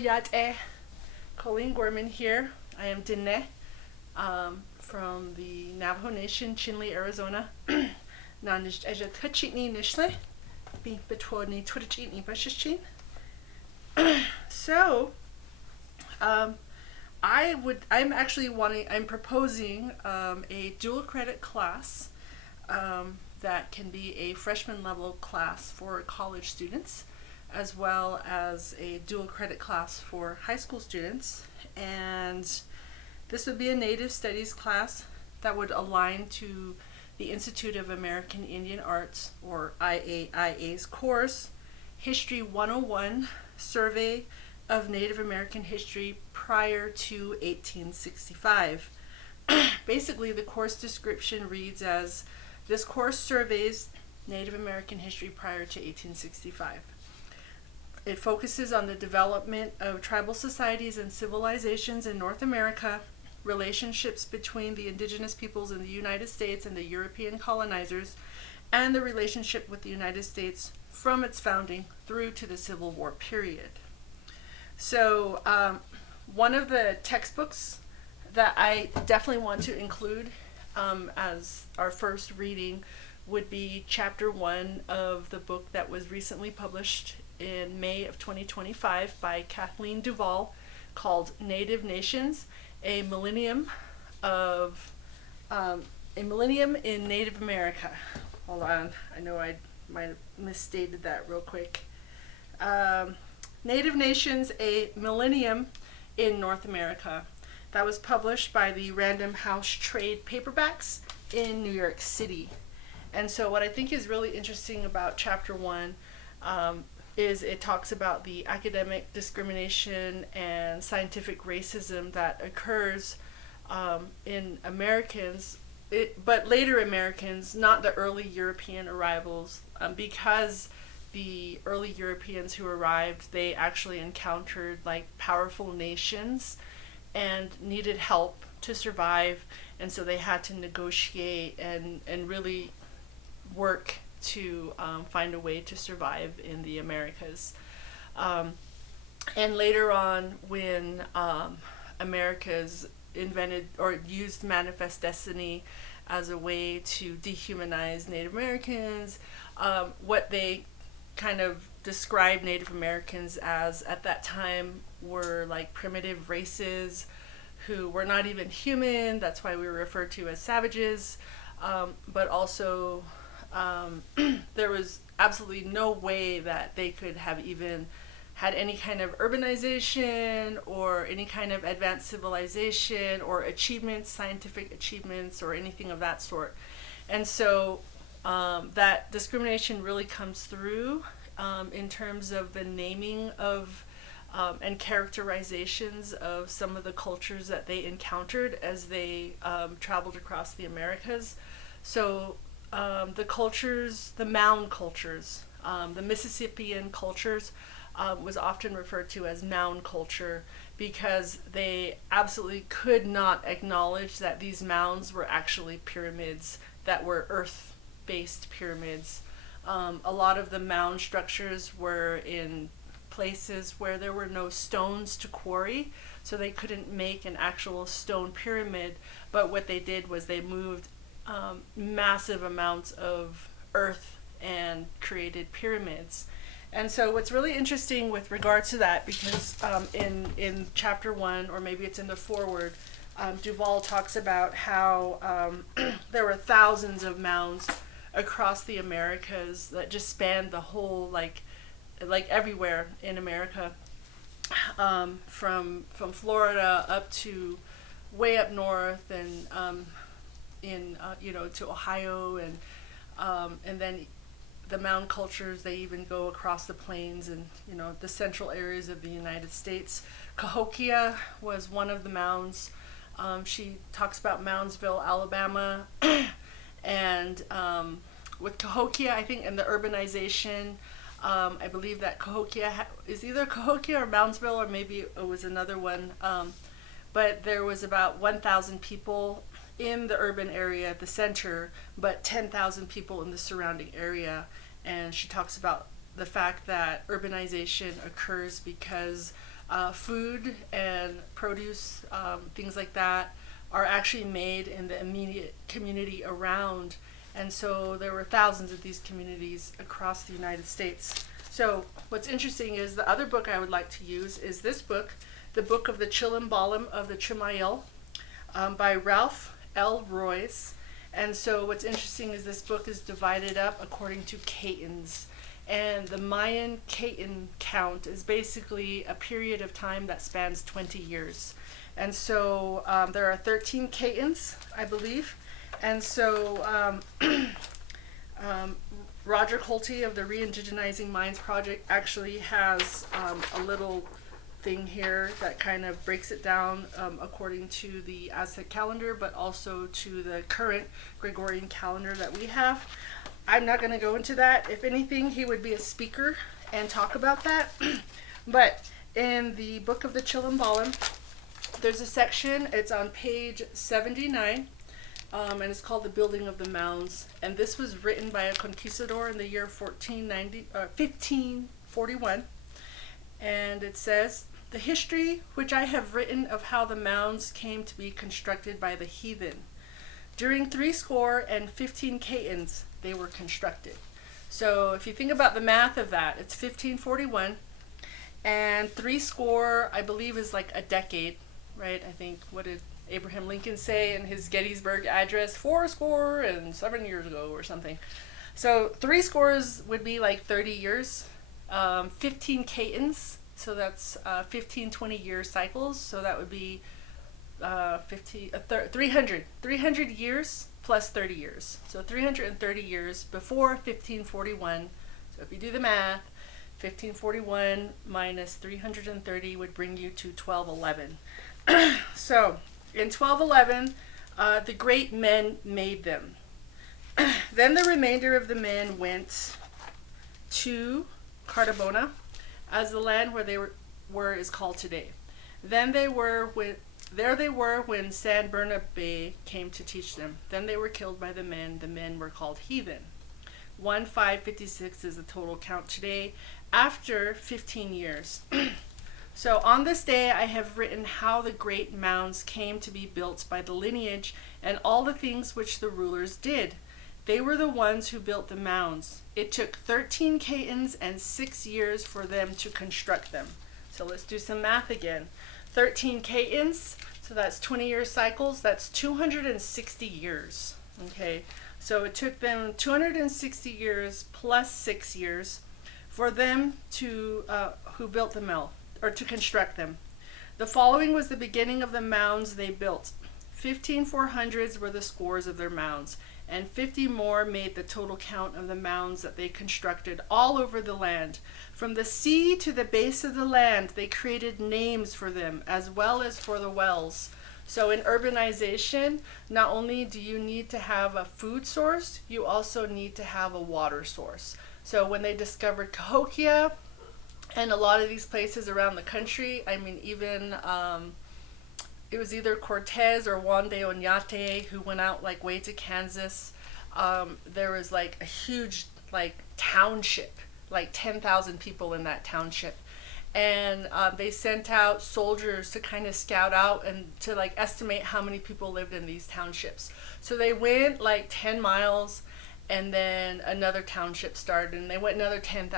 Yate, Colleen Gorman here. I am Diné from the Navajo Nation, Chinle, Arizona. Nanish eja tachitni nishle, be betwodni twitchitni bashichin. So, I'm proposing a dual credit class that can be a freshman level class for college students, as well as a dual credit class for high school students. And this would be a Native Studies class that would align to the Institute of American Indian Arts, or IAIA's course, History 101, Survey of Native American History prior to 1865. Basically, the course description reads as, this course surveys Native American history prior to 1865. It focuses on the development of tribal societies and civilizations in North America, relationships between the indigenous peoples in the United States and the European colonizers, and the relationship with the United States from its founding through to the Civil War period. So one of the textbooks that I definitely want to include as our first reading would be Chapter 1 of the book that was recently published in May of 2025 by Kathleen Duvall, called Native Nations, a Millennium in Native America. Hold on, I know I might have misstated that real quick. Native Nations, a Millennium in North America. That was published by the Random House Trade Paperbacks in New York City. And so what I think is really interesting about Chapter 1 is it talks about the academic discrimination and scientific racism that occurs in Americans, but later Americans, not the early European arrivals, because the early Europeans who arrived, they actually encountered like powerful nations and needed help to survive, and so they had to negotiate and really work to find a way to survive in the Americas. And later on, when Americas invented or used Manifest Destiny as a way to dehumanize Native Americans, what they kind of described Native Americans as at that time were like primitive races who were not even human. That's why we were referred to as savages. But also there was absolutely no way that they could have even had any kind of urbanization or any kind of advanced civilization or achievements, scientific achievements, or anything of that sort. And so that discrimination really comes through in terms of the naming of and characterizations of some of the cultures that they encountered as they traveled across the Americas. So the cultures, the mound cultures, the Mississippian cultures was often referred to as mound culture because they absolutely could not acknowledge that these mounds were actually pyramids that were earth-based pyramids. A lot of the mound structures were in places where there were no stones to quarry, so they couldn't make an actual stone pyramid, but what they did was they moved massive amounts of earth and created pyramids. And so what's really interesting with regards to that, because in Chapter 1, or maybe it's in the foreword, Duvall talks about how there were thousands of mounds across the Americas that just spanned the whole, like everywhere in America, from Florida up to way up north, and to Ohio, and then the mound cultures, they even go across the plains and the central areas of the United States. Cahokia was one of the mounds. She talks about Moundsville, Alabama, and with Cahokia, I think in the urbanization, I believe that Cahokia is either Cahokia or Moundsville, or maybe it was another one. But there was about 1,000 people in the urban area at the center, but 10,000 people in the surrounding area. And she talks about the fact that urbanization occurs because food and produce, things like that, are actually made in the immediate community around. And so there were thousands of these communities across the United States. So what's interesting is the other book I would like to use is this book, The Book of the Chillimbalum of the Chimayo, by Ralph L. Royce. And so what's interesting is this book is divided up according to Catons. And the Mayan Caton count is basically a period of time that spans 20 years. And so there are 13 Catons, I believe. And so Roger Colty of the Re-Indigenizing Minds Project actually has a little thing here that kind of breaks it down according to the Aztec calendar, but also to the current Gregorian calendar that we have. I'm not going to go into that. If anything, he would be a speaker and talk about that. But in the Book of the Chillimbalum, there's a section, it's on page 79, and it's called The Building of the Mounds. And this was written by a conquistador in the year 1541. And it says, "The history which I have written of how the mounds came to be constructed by the heathen. During 15 Catons, they were constructed." So if you think about the math of that, it's 1541, and 60, I believe, is like a decade, right? I think, what did Abraham Lincoln say in his Gettysburg Address? 7 years ago or something. So 30 would be like 30 years. 15 Catons, so that's 15 20-year cycles, so that would be 300 years plus 30 years. So 330 years before 1541. So if you do the math, 1541 minus 330 would bring you to 1211. So in 1211, the great men made them. Then the remainder of the men went to Cardabona, as the land where they were is called today. Then they were when San Bernabe came to teach them. Then they were killed by the men. The men were called heathen. 1556 is the total count today, after 15 years. So on this day I have written how the great mounds came to be built by the lineage, and all the things which the rulers did. They were the ones who built the mounds. It took 13 Catons and 6 years for them to construct them. So let's do some math again. 13 Catons, so that's 20-year cycles, that's 260 years. Okay, so it took them 260 years plus 6 years for them to, who built the mill, or to construct them. The following was the beginning of the mounds they built. 15,400s were the scores of their mounds, and 50 more made the total count of the mounds that they constructed all over the land. From the sea to the base of the land, they created names for them, as well as for the wells. So in urbanization, not only do you need to have a food source, you also need to have a water source. So when they discovered Cahokia and a lot of these places around the country, I mean, even it was either Cortez or Juan de Oñate who went out like way to Kansas. There was like a huge like township, like 10,000 people in that township. And they sent out soldiers to kind of scout out and to like estimate how many people lived in these townships. So they went like 10 miles, and then another township started, and they went another 10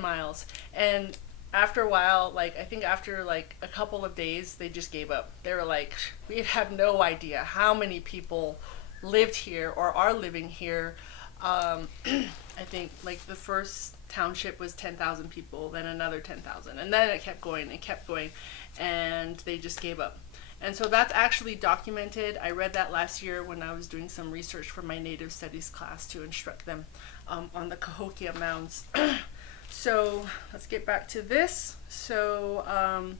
miles. And after a while, like I think after like a couple of days, they just gave up. They were like, we have no idea how many people lived here or are living here. I think like the first township was 10,000 people, then another 10,000, and then it kept going and kept going, and they just gave up. And so that's actually documented. I read that last year when I was doing some research for my Native Studies class to instruct them on the Cahokia Mounds. So let's get back to this. So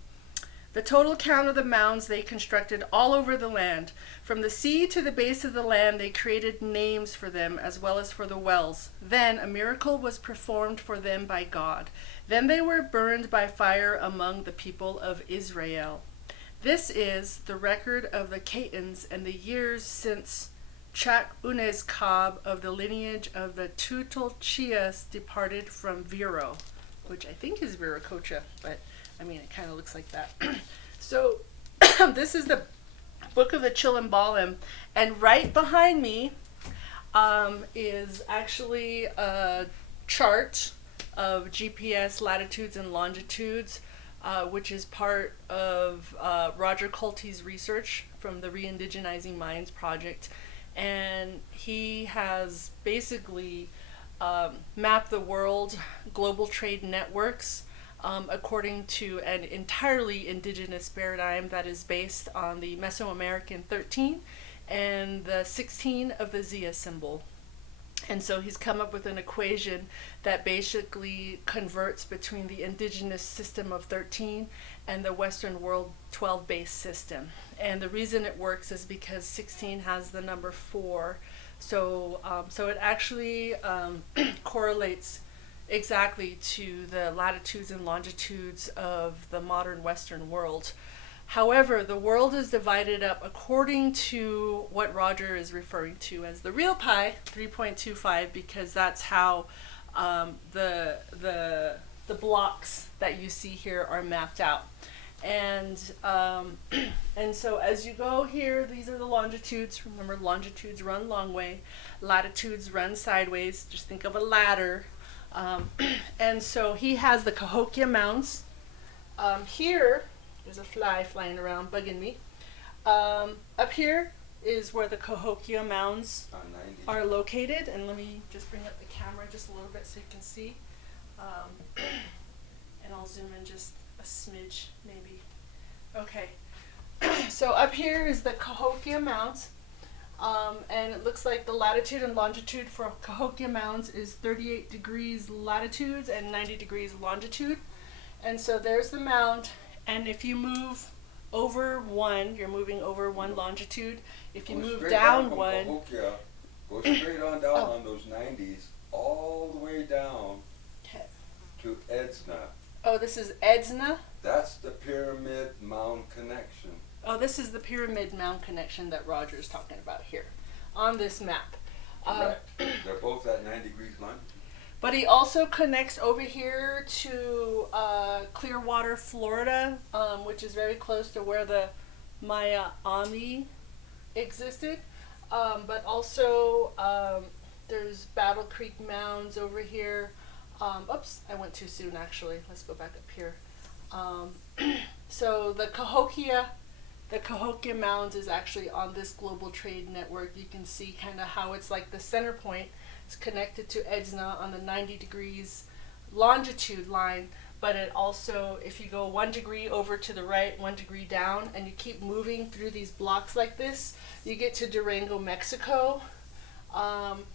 the total count of the mounds they constructed all over the land. From the sea to the base of the land, they created names for them, as well as for the wells. Then a miracle was performed for them by God. Then they were burned by fire among the people of Israel. This is the record of the Catons and the years since Chak-Unez-Kab of the lineage of the Tutalchias departed from Vero, which I think is Viracocha, but I mean, it kind of looks like that. So this is the Book of the Chillimbalam, and right behind me is actually a chart of GPS latitudes and longitudes, which is part of Roger Colty's research from the Re-indigenizing Minds project. And he has basically mapped the world global trade networks according to an entirely indigenous paradigm that is based on the Mesoamerican 13 and the 16 of the Zia symbol. And so he's come up with an equation that basically converts between the indigenous system of 13 and the Western world 12-based system. And the reason it works is because 16 has the number 4. So it actually correlates exactly to the latitudes and longitudes of the modern Western world. However, the world is divided up according to what Roger is referring to as the real pi, 3.25, because that's how the blocks that you see here are mapped out. And so as you go here, these are the longitudes. Remember, longitudes run long way, latitudes run sideways. Just think of a ladder. And so he has the Cahokia Mounds. Here, there's a fly flying around bugging me. Up here is where the Cahokia Mounds are located. And let me just bring up the camera just a little bit so you can see. And I'll zoom in just a smidge, maybe. Okay. So up here is the Cahokia Mounds. And it looks like the latitude and longitude for Cahokia Mounds is 38 degrees latitude and 90 degrees longitude. And so there's the mound. And if you move over 1, you're moving over 1 longitude. If you move down 1, Cahokia, go straight on down on those 90s, all the way down to Edsna. Oh, this is Edsna? That's the pyramid mound connection. Oh, this is the pyramid mound connection that Roger's talking about here on this map. Correct. They're both at 9 degrees longitude. But he also connects over here to Clearwater, Florida, which is very close to where the Maya Ami existed. But also there's Battle Creek Mounds over here. Oops, I went too soon actually. Let's go back up here. So the Cahokia Mounds is actually on this global trade network. You can see kind of how it's like the center point. It's connected to Edsna on the 90 degrees longitude line, but it also, if you go 1 degree over to the right, 1 degree down, and you keep moving through these blocks like this, you get to Durango, Mexico.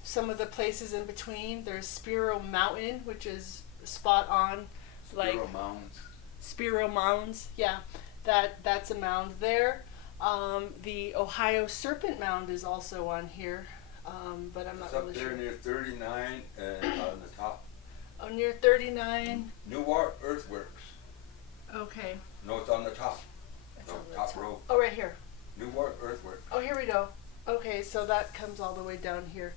Some of the places in between, there's Spiro Mountain, which is spot on, like Spiro Mounds. Yeah, that's a mound there. The Ohio Serpent Mound is also on here. But I'm not really sure. It's up there near 39 and on the top. Oh, near 39. Newark Earthworks. Okay. No, it's on the top. It's No, on the top row. Oh, right here. Newark Earthworks. Oh, here we go. Okay, so that comes all the way down here.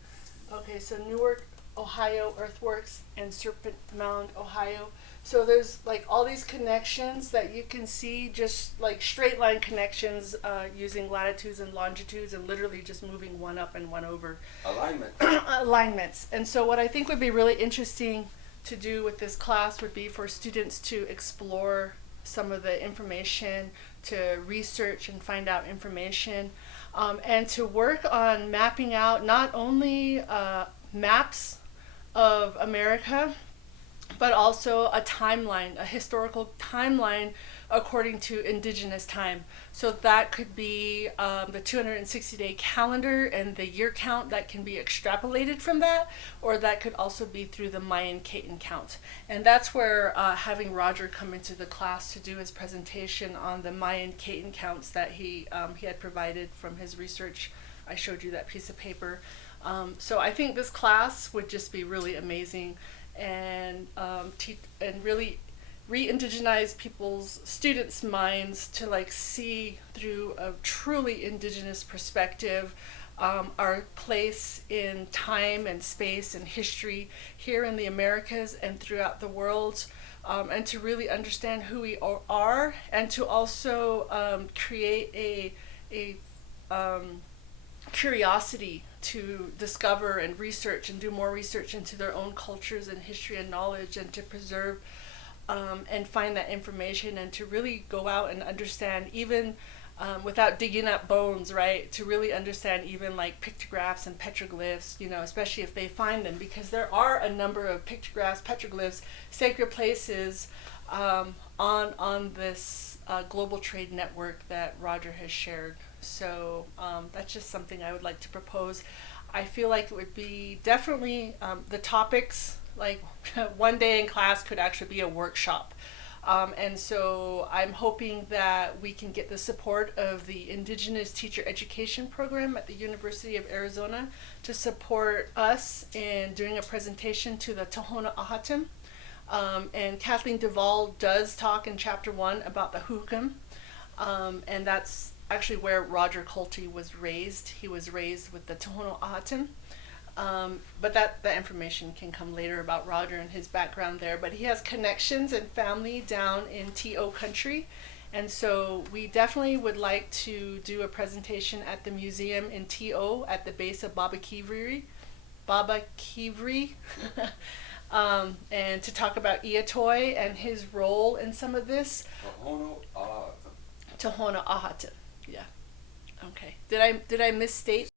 Okay, so Newark, Ohio Earthworks and Serpent Mound, Ohio. So there's like all these connections that you can see, just like straight line connections using latitudes and longitudes and literally just moving one up and one over. Alignments. And so what I think would be really interesting to do with this class would be for students to explore some of the information, to research and find out information, and to work on mapping out not only maps of America, but also a timeline, a historical timeline according to indigenous time. So that could be the 260-day calendar and the year count that can be extrapolated from that, or that could also be through the Mayan Caton count. And that's where having Roger come into the class to do his presentation on the Mayan Caton counts that he had provided from his research. I showed you that piece of paper. So I think this class would just be really amazing, and really re-indigenize students' minds to like see through a truly indigenous perspective our place in time and space and history here in the Americas and throughout the world, and to really understand who we are, and to also create a curiosity to discover and research and do more research into their own cultures and history and knowledge, and to preserve and find that information, and to really go out and understand, even without digging up bones, right? To really understand even like pictographs and petroglyphs, you know, especially if they find them, because there are a number of pictographs, petroglyphs, sacred places on this global trade network that Roger has shared. So that's just something I would like to propose. I feel like it would be definitely the topics, like one day in class could actually be a workshop. And so I'm hoping that we can get the support of the Indigenous Teacher Education Program at the University of Arizona to support us in doing a presentation to the Tohono Ahatim. And Kathleen Duvall does talk in chapter 1 about the Hukum, and that's actually where Roger Colty was raised. He was raised with the Tohono Ahatim. But that information can come later about Roger and his background there. But he has connections and family down in TO country. And so we definitely would like to do a presentation at the museum in TO at the base of Baba Kivri. And to talk about Iatoy and his role in some of this. Tohono Ahatim. Yeah. Okay. Did I misstate